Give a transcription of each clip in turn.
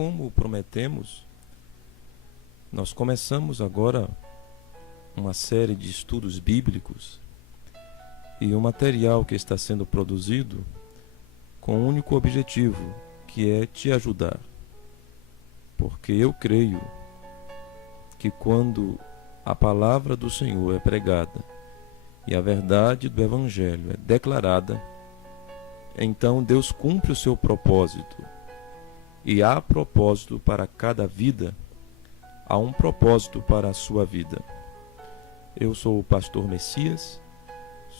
como prometemos, nós começamos agora uma série de estudos bíblicos e um material que está sendo produzido com um único objetivo, que é te ajudar. Porque eu creio que quando a palavra do Senhor é pregada e a verdade do Evangelho é declarada, então Deus cumpre o seu propósito. E há propósito para cada vida, há um propósito para a sua vida. Eu sou o pastor Messias,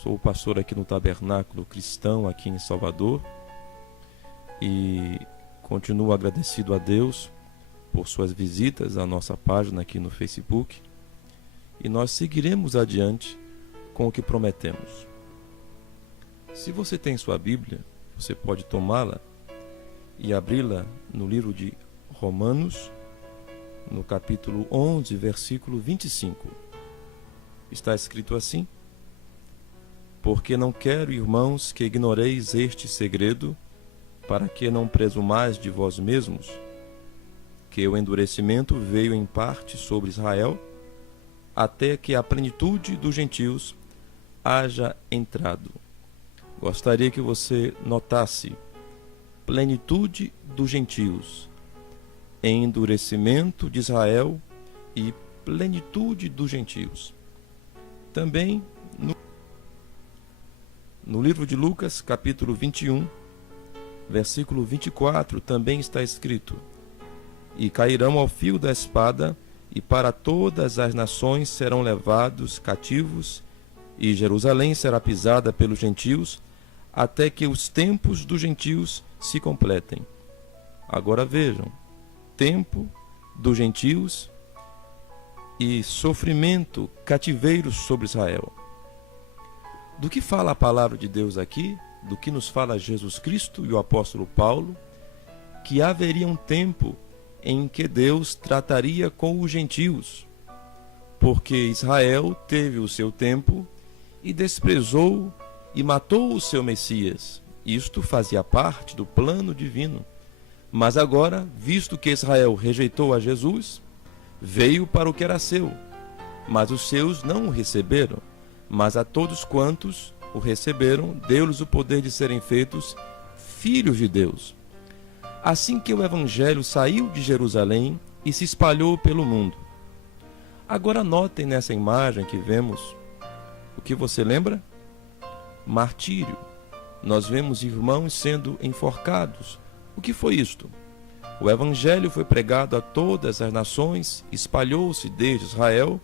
sou pastor aqui no Tabernáculo Cristão, aqui em Salvador, e continuo agradecido a Deus por suas visitas à nossa página aqui no Facebook, e nós seguiremos adiante com o que prometemos. Se você tem sua Bíblia, você pode tomá-la e abri-la no livro de Romanos, no capítulo 11, versículo 25. Está escrito assim: porque não quero, irmãos, que ignoreis este segredo, para que não presumais de vós mesmos, que o endurecimento veio em parte sobre Israel, até que a plenitude dos gentios haja entrado. Gostaria que você notasse: plenitude dos gentios, endurecimento de Israel e plenitude dos gentios. Também no livro de Lucas, capítulo 21, versículo 24, também está escrito: e cairão ao fio da espada, e para todas as nações serão levados cativos, e Jerusalém será pisada pelos gentios, até que os tempos dos gentios se completem. Agora vejam: tempo dos gentios e sofrimento, cativeiro sobre Israel. Do que fala a palavra de Deus aqui? Do que nos fala Jesus Cristo e o apóstolo Paulo? Que haveria um tempo em que Deus trataria com os gentios, porque Israel teve o seu tempo e desprezou e matou o seu Messias. Isto fazia parte do plano divino. Mas agora, visto que Israel rejeitou a Jesus, veio para o que era seu, mas os seus não o receberam. Mas a todos quantos o receberam, deu-lhes o poder de serem feitos filhos de Deus. Assim que o Evangelho saiu de Jerusalém e se espalhou pelo mundo. Agora notem nessa imagem que vemos, o que você lembra? Martírio. Nós vemos irmãos sendo enforcados. O que foi isto? O Evangelho foi pregado a todas as nações, espalhou-se desde Israel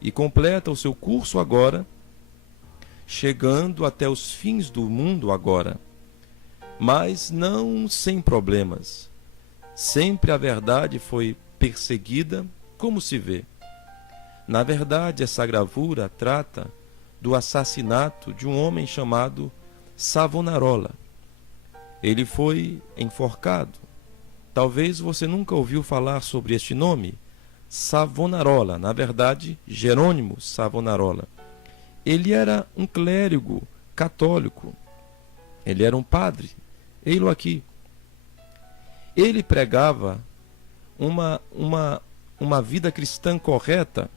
e completa o seu curso agora, chegando até os fins do mundo agora. Mas não sem problemas. Sempre a verdade foi perseguida, como se vê. Na verdade, essa gravura trata do assassinato de um homem chamado Savonarola. Ele foi enforcado. Talvez você nunca ouviu falar sobre este nome, Savonarola, na verdade, Jerônimo Savonarola. Ele era um clérigo católico. Ele era um padre. Ei-lo aqui. Ele pregava uma vida cristã correta.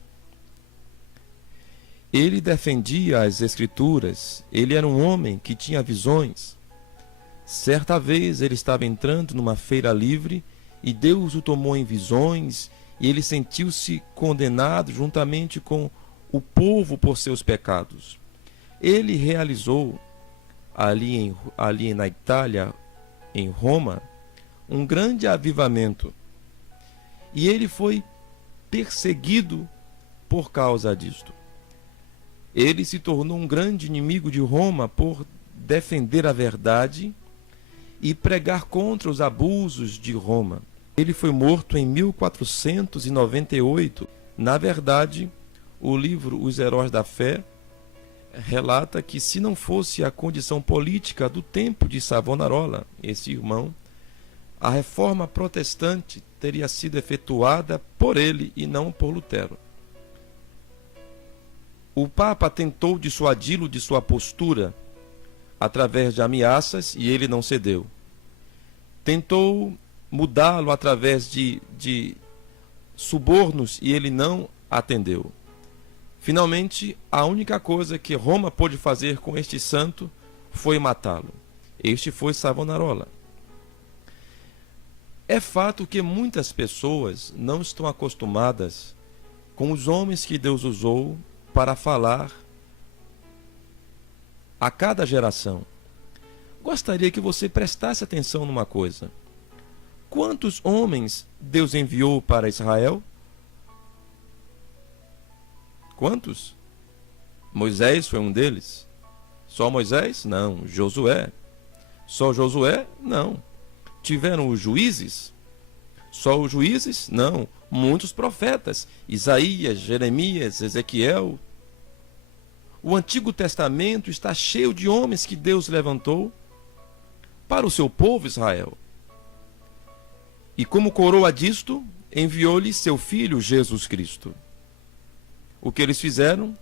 Ele defendia as Escrituras. Ele era um homem que tinha visões. Certa vez ele estava entrando numa feira livre e Deus o tomou em visões e ele sentiu-se condenado juntamente com o povo por seus pecados. Ele realizou ali na Itália, em Roma, um grande avivamento. E ele foi perseguido por causa disto. Ele se tornou um grande inimigo de Roma por defender a verdade e pregar contra os abusos de Roma. Ele foi morto em 1498. Na verdade, o livro Os Heróis da Fé relata que, se não fosse a condição política do tempo de Savonarola, esse irmão, a reforma protestante teria sido efetuada por ele e não por Lutero. O Papa tentou dissuadi-lo de sua postura através de ameaças e ele não cedeu. Tentou mudá-lo através de subornos e ele não atendeu. Finalmente, a única coisa que Roma pôde fazer com este santo foi matá-lo. Este foi Savonarola. É fato que muitas pessoas não estão acostumadas com os homens que Deus usou para falar a cada geração. Gostaria que você prestasse atenção numa coisa. Quantos homens Deus enviou para Israel? Quantos? Moisés foi um deles. Só Moisés? Não. Josué. Só Josué? Não. Tiveram os juízes? Só os juízes? Não. Muitos profetas. Isaías, Jeremias, Ezequiel. O Antigo Testamento está cheio de homens que Deus levantou para o seu povo Israel. E como coroa disto, enviou-lhe seu Filho Jesus Cristo. O que eles fizeram?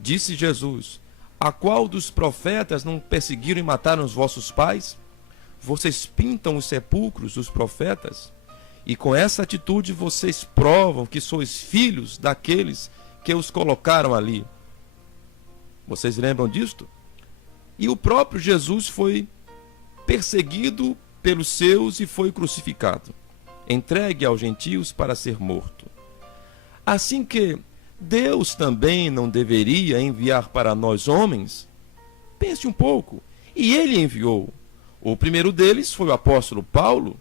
Disse Jesus: a qual dos profetas não perseguiram e mataram os vossos pais? Vocês pintam os sepulcros dos profetas, e com essa atitude vocês provam que sois filhos daqueles que os colocaram ali. Vocês lembram disto? E o próprio Jesus foi perseguido pelos seus e foi crucificado, entregue aos gentios para ser morto. Assim que Deus também não deveria enviar para nós homens? Pense um pouco. E ele enviou. O primeiro deles foi o apóstolo Paulo,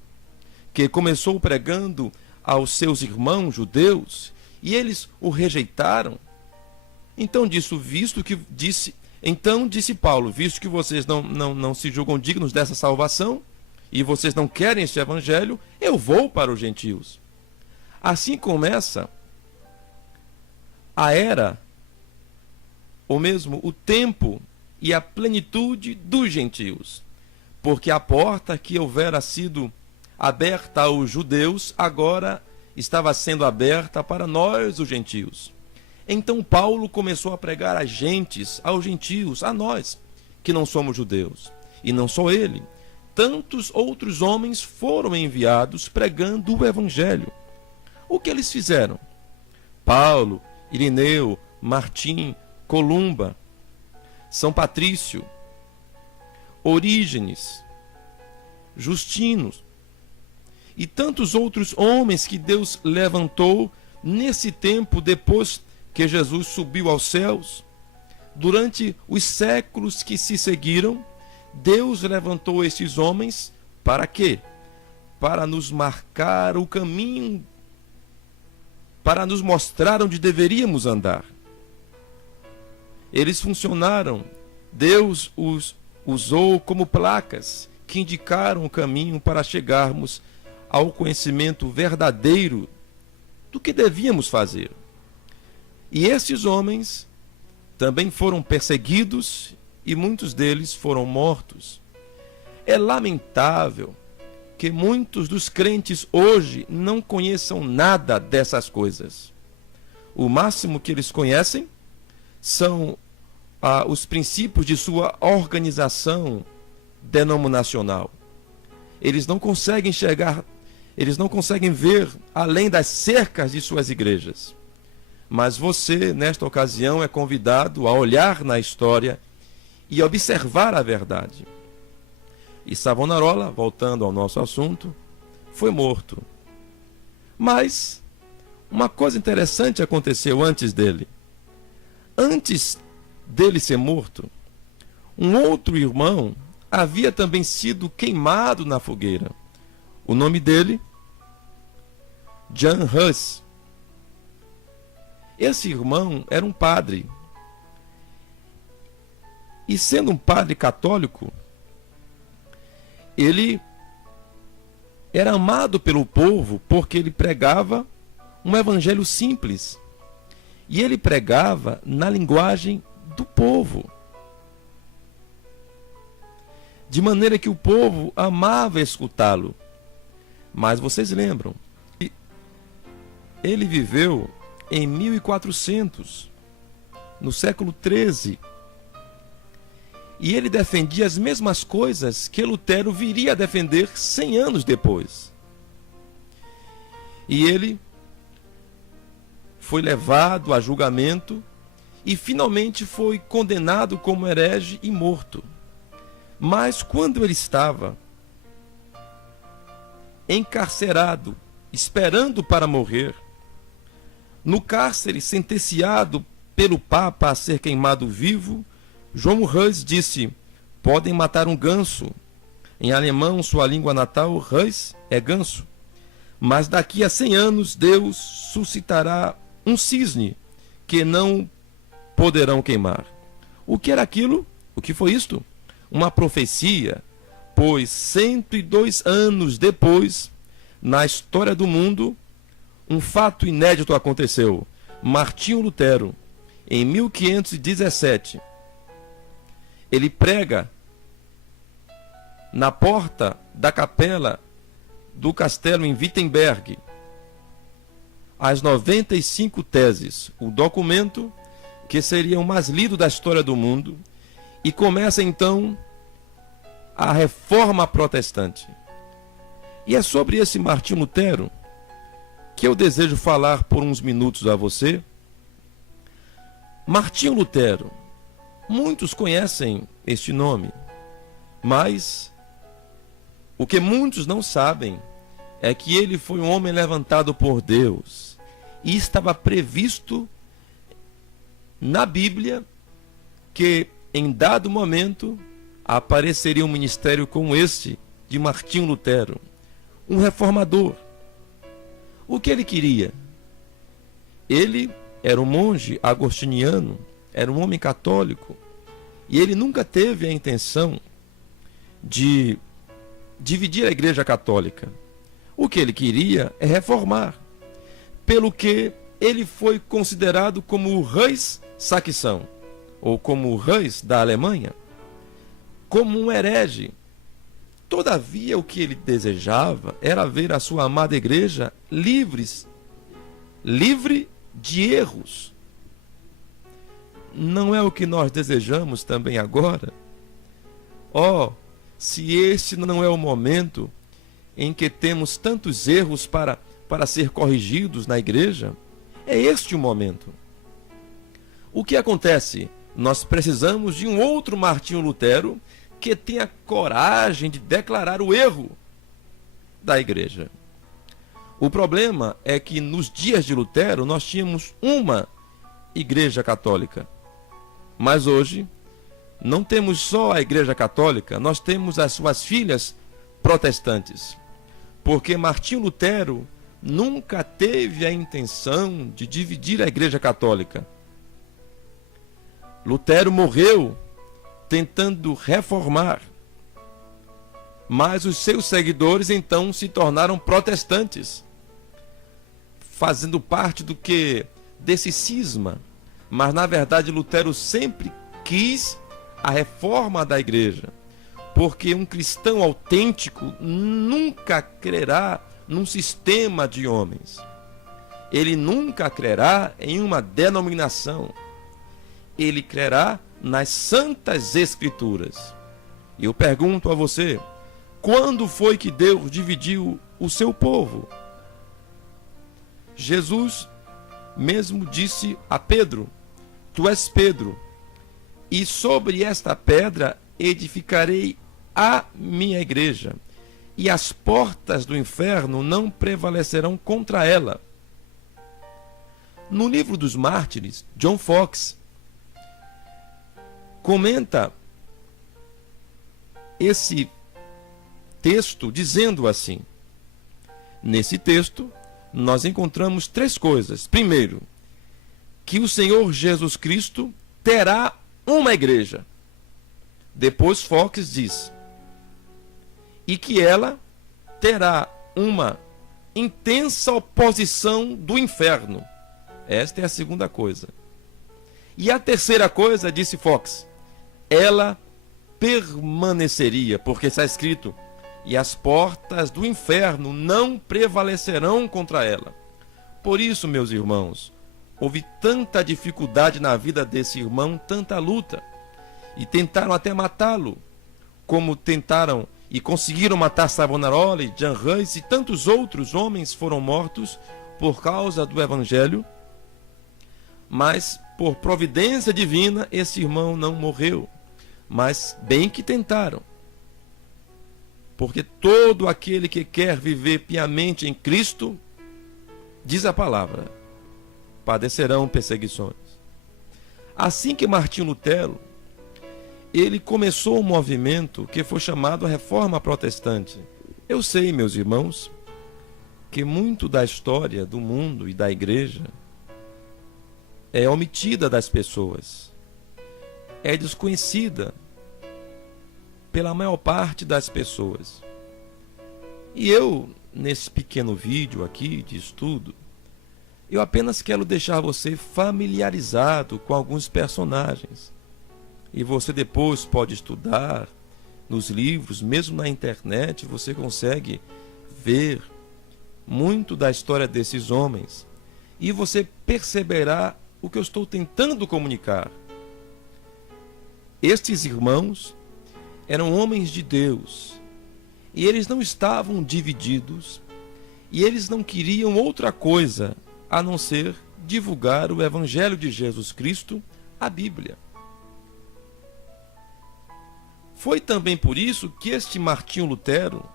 que começou pregando aos seus irmãos judeus, e eles o rejeitaram. Então disse Paulo: visto que vocês não se julgam dignos dessa salvação, e vocês não querem este evangelho, eu vou para os gentios. Assim começa a era, ou mesmo o tempo e a plenitude dos gentios. Porque a porta que houvera sido aberta aos judeus, agora estava sendo aberta para nós, os gentios. Então Paulo começou a pregar às gentes, aos gentios, a nós, que não somos judeus. E não só ele. Tantos outros homens foram enviados pregando o evangelho. O que eles fizeram? Paulo, Irineu, Martim, Columba, São Patrício, Orígenes, Justino e tantos outros homens que Deus levantou nesse tempo depois que Jesus subiu aos céus. Durante os séculos que se seguiram, Deus levantou esses homens para quê? Para nos marcar o caminho, para nos mostrar onde deveríamos andar. Eles funcionaram. Deus os usou como placas que indicaram o caminho para chegarmos ao conhecimento verdadeiro do que devíamos fazer. E esses homens também foram perseguidos e muitos deles foram mortos. É lamentável que muitos dos crentes hoje não conheçam nada dessas coisas. O máximo que eles conhecem são os princípios de sua organização denominacional. Eles não conseguem enxergar, eles não conseguem ver além das cercas de suas igrejas. Mas você, nesta ocasião, é convidado a olhar na história e observar a verdade. E Savonarola, voltando ao nosso assunto, foi morto. Mas uma coisa interessante aconteceu antes dele. Antes dele ser morto, um outro irmão havia também sido queimado na fogueira. O nome dele, Jan Hus. Esse irmão era um padre. E sendo um padre católico, ele era amado pelo povo porque ele pregava um evangelho simples. E ele pregava na linguagem do povo. De maneira que o povo amava escutá-lo. Mas vocês lembram, ele viveu em 1400, no século XIII. E ele defendia as mesmas coisas que Lutero viria a defender 100 anos depois. E ele foi levado a julgamento e finalmente foi condenado como herege e morto. Mas quando ele estava encarcerado, esperando para morrer, no cárcere, sentenciado pelo Papa a ser queimado vivo, João Hus disse: podem matar um ganso. Em alemão, sua língua natal, Hus é ganso. Mas daqui a 100 anos, Deus suscitará um cisne que não poderão queimar. O que era aquilo? O que foi isto? Uma profecia, pois 102 anos depois, na história do mundo, um fato inédito aconteceu. Martinho Lutero, em 1517, ele prega na porta da capela do castelo em Wittenberg as 95 teses, o documento que seria o mais lido da história do mundo, e começa então a Reforma Protestante. E é sobre esse Martinho Lutero que eu desejo falar por uns minutos a você. Martinho Lutero, muitos conhecem este nome, mas o que muitos não sabem é que ele foi um homem levantado por Deus e estava previsto na Bíblia que em dado momento apareceria um ministério como este de Martinho Lutero, um reformador. O que ele queria? Ele era um monge agostiniano, era um homem católico, e ele nunca teve a intenção de dividir a Igreja Católica. O que ele queria é reformar, pelo que ele foi considerado como o Reis saxão, ou como o Reis da Alemanha, como um herege. Todavia, o que ele desejava era ver a sua amada Igreja livre de erros. Não é o que nós desejamos também agora? Se este não é o momento em que temos tantos erros para ser corrigidos na Igreja, é este o momento. O que acontece? Nós precisamos de um outro Martinho Lutero que tenha coragem de declarar o erro da Igreja. O problema é que nos dias de Lutero nós tínhamos uma Igreja Católica. Mas hoje não temos só a Igreja Católica, nós temos as suas filhas protestantes. Porque Martinho Lutero nunca teve a intenção de dividir a Igreja Católica. Lutero morreu tentando reformar, mas os seus seguidores então se tornaram protestantes, fazendo parte desse cisma. Mas na verdade Lutero sempre quis a reforma da Igreja, porque um cristão autêntico nunca crerá num sistema de homens. Ele nunca crerá em uma denominação. Ele crerá nas Santas Escrituras. E eu pergunto a você, quando foi que Deus dividiu o seu povo? Jesus mesmo disse a Pedro: tu és Pedro, e sobre esta pedra edificarei a minha igreja, e as portas do inferno não prevalecerão contra ela. No livro dos Mártires, John Foxe comenta esse texto dizendo assim: nesse texto nós encontramos três coisas. Primeiro, que o Senhor Jesus Cristo terá uma igreja. Depois Foxe diz: e que ela terá uma intensa oposição do inferno. Esta é a segunda coisa. E a terceira coisa, disse Foxe, ela permaneceria, porque está escrito: e as portas do inferno não prevalecerão contra ela. Por isso, meus irmãos, houve tanta dificuldade na vida desse irmão, tanta luta, e tentaram até matá-lo, como tentaram e conseguiram matar Savonarola, Jan Hus e tantos outros homens foram mortos por causa do Evangelho, mas por providência divina esse irmão não morreu, mas bem que tentaram. Porque todo aquele que quer viver piamente em Cristo, diz a palavra, padecerão perseguições. Assim que Martinho Lutero, ele começou um movimento que foi chamado a Reforma Protestante. Eu sei, meus irmãos, que muito da história do mundo e da igreja é omitida das pessoas, é desconhecida pela maior parte das pessoas. E eu, nesse pequeno vídeo aqui de estudo, eu apenas quero deixar você familiarizado com alguns personagens. E você depois pode estudar nos livros, mesmo na internet, você consegue ver muito da história desses homens. E você perceberá o que eu estou tentando comunicar. Estes irmãos eram homens de Deus, e eles não estavam divididos, e eles não queriam outra coisa a não ser divulgar o Evangelho de Jesus Cristo, a Bíblia. Foi também por isso que este Martinho Lutero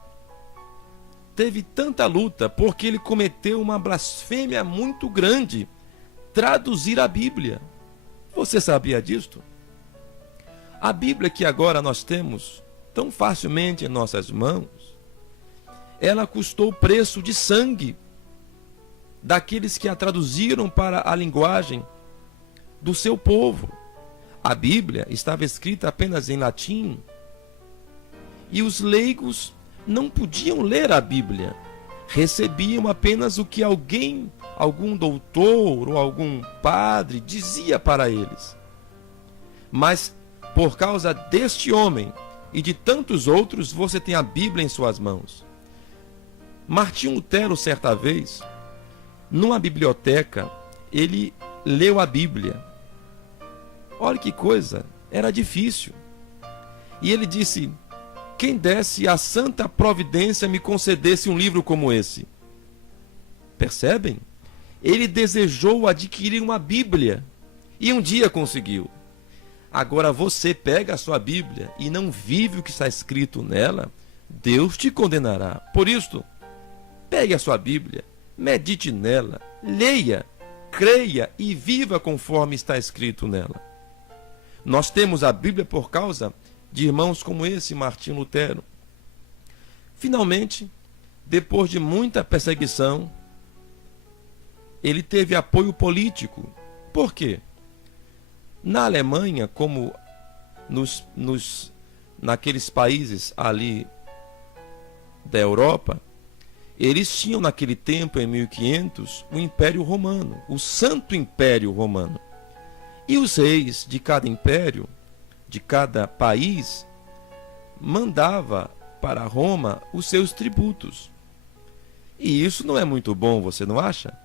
teve tanta luta, porque ele cometeu uma blasfêmia muito grande, traduzir a Bíblia. Você sabia disto? A Bíblia que agora nós temos tão facilmente em nossas mãos, ela custou o preço de sangue daqueles que a traduziram para a linguagem do seu povo. A Bíblia estava escrita apenas em latim e os leigos não podiam ler a Bíblia, recebiam apenas o que algum doutor ou algum padre dizia para eles. Mas por causa deste homem e de tantos outros, você tem a Bíblia em suas mãos. Martinho Lutero, certa vez, numa biblioteca, ele leu a Bíblia. Olha que coisa, era difícil. E ele disse: quem desse a santa providência me concedesse um livro como esse. Percebem? Ele desejou adquirir uma Bíblia e um dia conseguiu. Agora você pega a sua Bíblia e não vive o que está escrito nela, Deus te condenará. Por isso, pegue a sua Bíblia, medite nela, leia, creia e viva conforme está escrito nela. Nós temos a Bíblia por causa de irmãos como esse Martinho Lutero. Finalmente, depois de muita perseguição, ele teve apoio político. Por quê? Na Alemanha, como naqueles países ali da Europa, eles tinham naquele tempo, em 1500, o Império Romano, o Santo Império Romano. E os reis de cada império, de cada país, mandava para Roma os seus tributos. E isso não é muito bom, você não acha?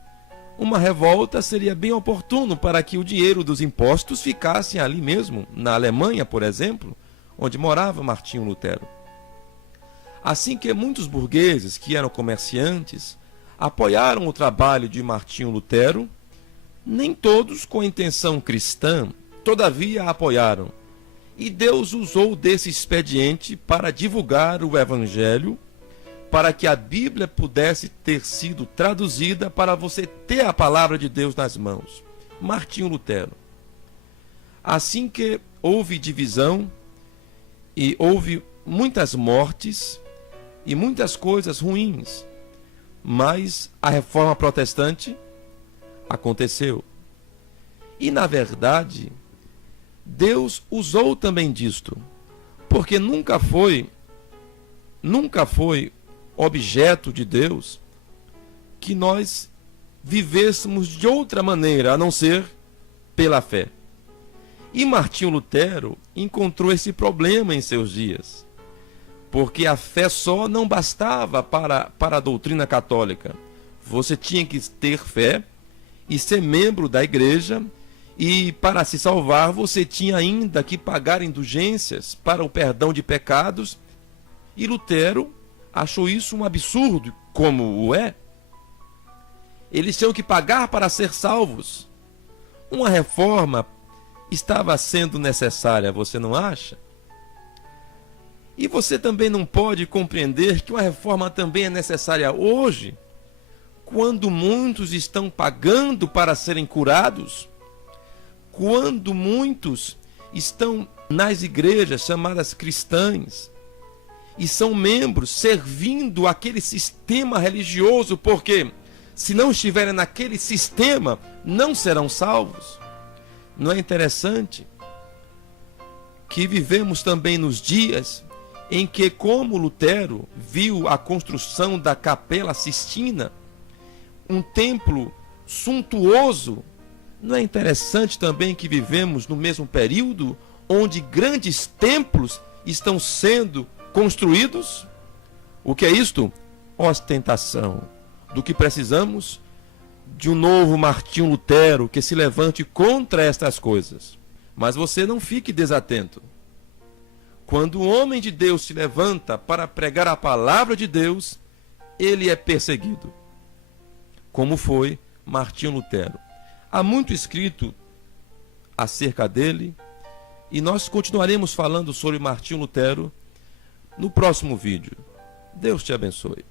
Uma revolta seria bem oportuno para que o dinheiro dos impostos ficasse ali mesmo, na Alemanha, por exemplo, onde morava Martinho Lutero. Assim que muitos burgueses, que eram comerciantes, apoiaram o trabalho de Martinho Lutero, nem todos com intenção cristã, todavia apoiaram. E Deus usou desse expediente para divulgar o Evangelho, para que a Bíblia pudesse ter sido traduzida para você ter a palavra de Deus nas mãos. Martinho Lutero. Assim que houve divisão e houve muitas mortes e muitas coisas ruins, mas a reforma protestante aconteceu. E na verdade, Deus usou também disto, porque nunca foi objeto de Deus que nós vivêssemos de outra maneira, a não ser pela fé. E Martinho Lutero encontrou esse problema em seus dias, porque a fé só não bastava para a doutrina católica. Você tinha que ter fé e ser membro da igreja, e para se salvar você tinha ainda que pagar indulgências para o perdão de pecados E Lutero achou isso um absurdo, como o é. Eles tinham que pagar para ser salvos. Uma reforma estava sendo necessária, você não acha? E você também não pode compreender que uma reforma também é necessária hoje, quando muitos estão pagando para serem curados, quando muitos estão nas igrejas chamadas cristãs e são membros servindo aquele sistema religioso, porque se não estiverem naquele sistema, não serão salvos. Não é interessante que vivemos também nos dias em que, como Lutero viu a construção da Capela Sistina, um templo suntuoso, não é interessante também que vivemos no mesmo período onde grandes templos estão sendo construídos? O que é isto? Ostentação. Do que precisamos? De um novo Martinho Lutero que se levante contra estas coisas. Mas você não fique desatento. Quando o homem de Deus se levanta para pregar a palavra de Deus, ele é perseguido, como foi Martinho Lutero. Há muito escrito acerca dele, e nós continuaremos falando sobre Martinho Lutero no próximo vídeo. Deus te abençoe.